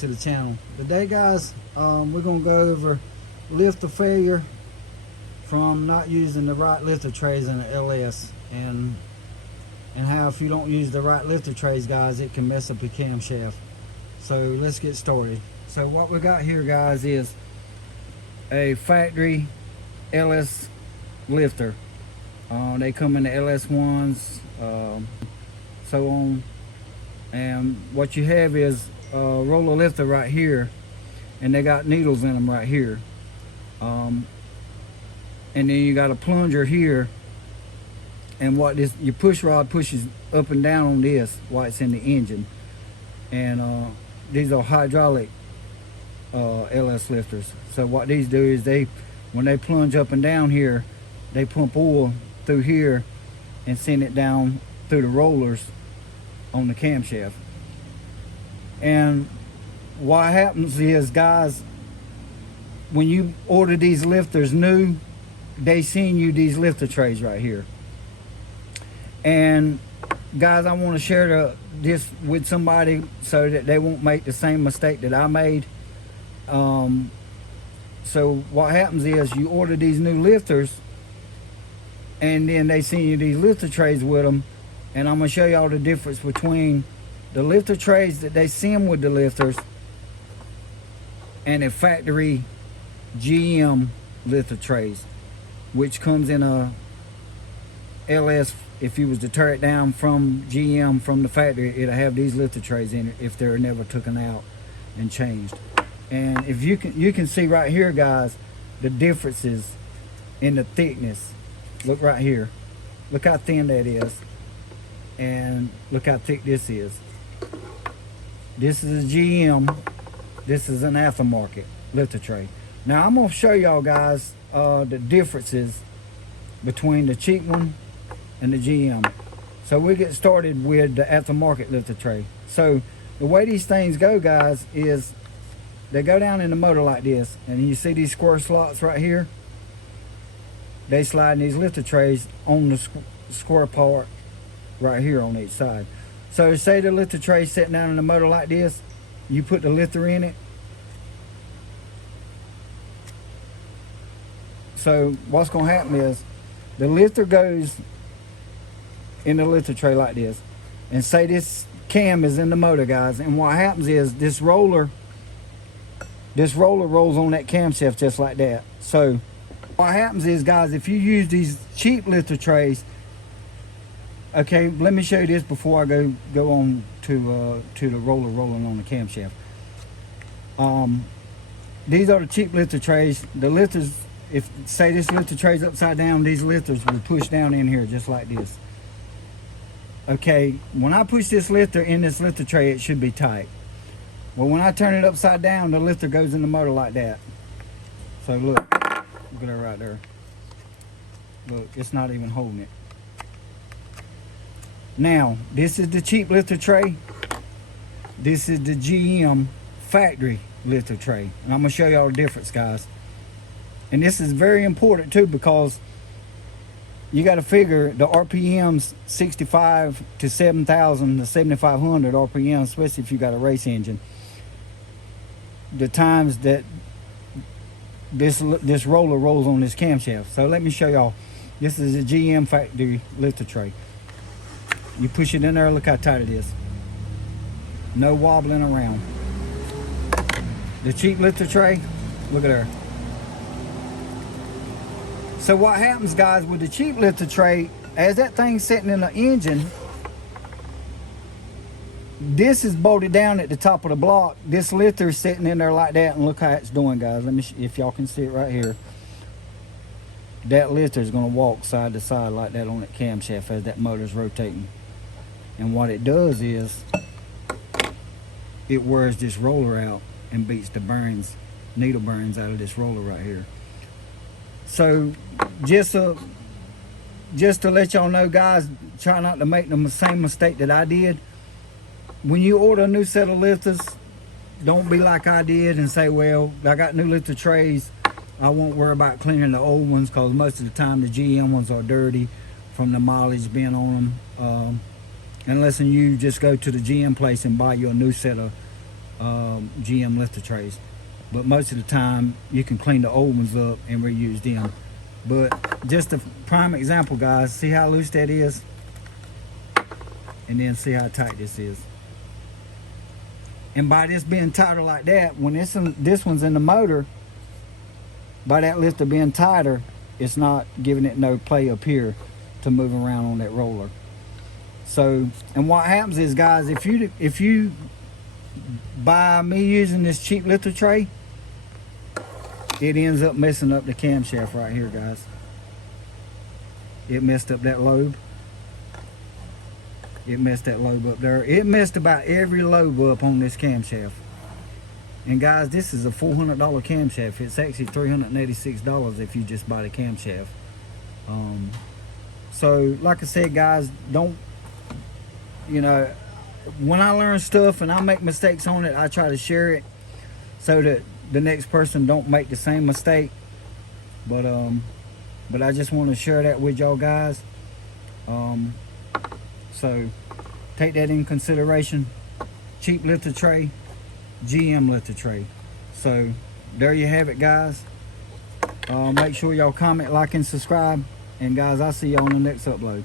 to the channel. Today guys, we're gonna go over lifter failure from not using the right lifter trays in the LS, and how if you don't use the right lifter trays guys, it can mess up your camshaft. So let's get started. So what we got here guys is a factory LS lifter. They come in the LS1s, so on. And what you have is a roller lifter right here, and they got needles in them right here. And then you got a plunger here, and what this, your push rod pushes up and down on this while it's in the engine. And these are hydraulic LS lifters. So what these do is when they plunge up and down here, they pump oil through here and send it down through the rollers on the camshaft. And what happens is guys, when you order these lifters new, they send you these lifter trays right here. And guys, I want to share this with somebody so that they won't make the same mistake that I made. So what happens is you order these new lifters, and then they send you these lifter trays with them. And I'm going to show y'all the difference between the lifter trays that they send with the lifters and a factory GM lifter trays, which comes in a LS. If you was to tear it down from GM from the factory, it'll have these lifter trays in it if they're never taken out and changed. And if you can see right here guys, the differences in the thickness. Look right here, look how thin that is, and look how thick this is. This is a GM, this is an aftermarket lifter tray. Now I'm going to show y'all guys the differences between the cheap one and the GM. So we get started with the aftermarket lifter tray. So the way these things go guys is they go down in the motor like this, and you see these square slots right here. They slide in these lifter trays on the square part right here on each side. So say the lifter tray sitting down in the motor like this, you put the lifter in it. So what's going to happen is the lifter goes in the lifter tray like this, and say this cam is in the motor guys, and what happens is this roller rolls on that camshaft just like that. So what happens is guys, if you use these cheap lifter trays, okay, let me show you this before I go on to the roller rolling on the camshaft. These are the cheap lifter trays. The lifters, if say this lifter tray's upside down, these lifters will push down in here just like this. Okay, when I push this lifter in this lifter tray, it should be tight. Well, when I turn it upside down, the lifter goes in the motor like that. So look at her right there. Look, it's not even holding it. Now, this is the cheap lifter tray. This is the GM factory lifter tray. And I'm going to show y'all the difference, guys. And this is very important too, because you got to figure the RPMs 65 to 7,000 to 7,500 RPM, especially if you got a race engine. The times that this roller rolls on this camshaft. So let me show y'all. This is a GM factory lifter tray. You push it in there, look how tight it is. No wobbling around. The cheap lifter tray, look at her. So what happens guys with the cheap lifter tray, as that thing's sitting in the engine, this is bolted down at the top of the block. This lifter is sitting in there like that, and look how it's doing guys. Let me if y'all can see it right here. That lifter is going to walk side to side like that on that camshaft as that motor's rotating. And what it does is it wears this roller out and beats the bearings, needle bearings out of this roller right here. So just to let y'all know guys, try not to make the same mistake that I did. When you order a new set of lifters, don't be like I did and say, well, I got new lifter trays, I won't worry about cleaning the old ones, because most of the time the GM ones are dirty from the mileage being on them. Unless you just go to the GM place and buy you a new set of GM lifter trays. But most of the time you can clean the old ones up and reuse them. But just a prime example, guys, see how loose that is, and then see how tight this is. And by this being tighter like that, when this one's in the motor, by that lifter being tighter, it's not giving it no play up here to move around on that roller. So, and what happens is, guys, if you by me using this cheap lifter tray, it ends up messing up the camshaft right here, guys. It messed up that lobe. It messed that lobe up there. It messed about every lobe up on this camshaft. And guys, this is a $400 camshaft. It's actually $386 if you just buy the camshaft. So like I said, guys, don't, you know, when I learn stuff and I make mistakes on it, I try to share it so that the next person don't make the same mistake. But I just want to share that with y'all guys. So take that in consideration. Cheap lifter tray, GM lifter tray. So there you have it, guys. Make sure y'all comment, like, and subscribe. And guys, I'll see y'all on the next upload.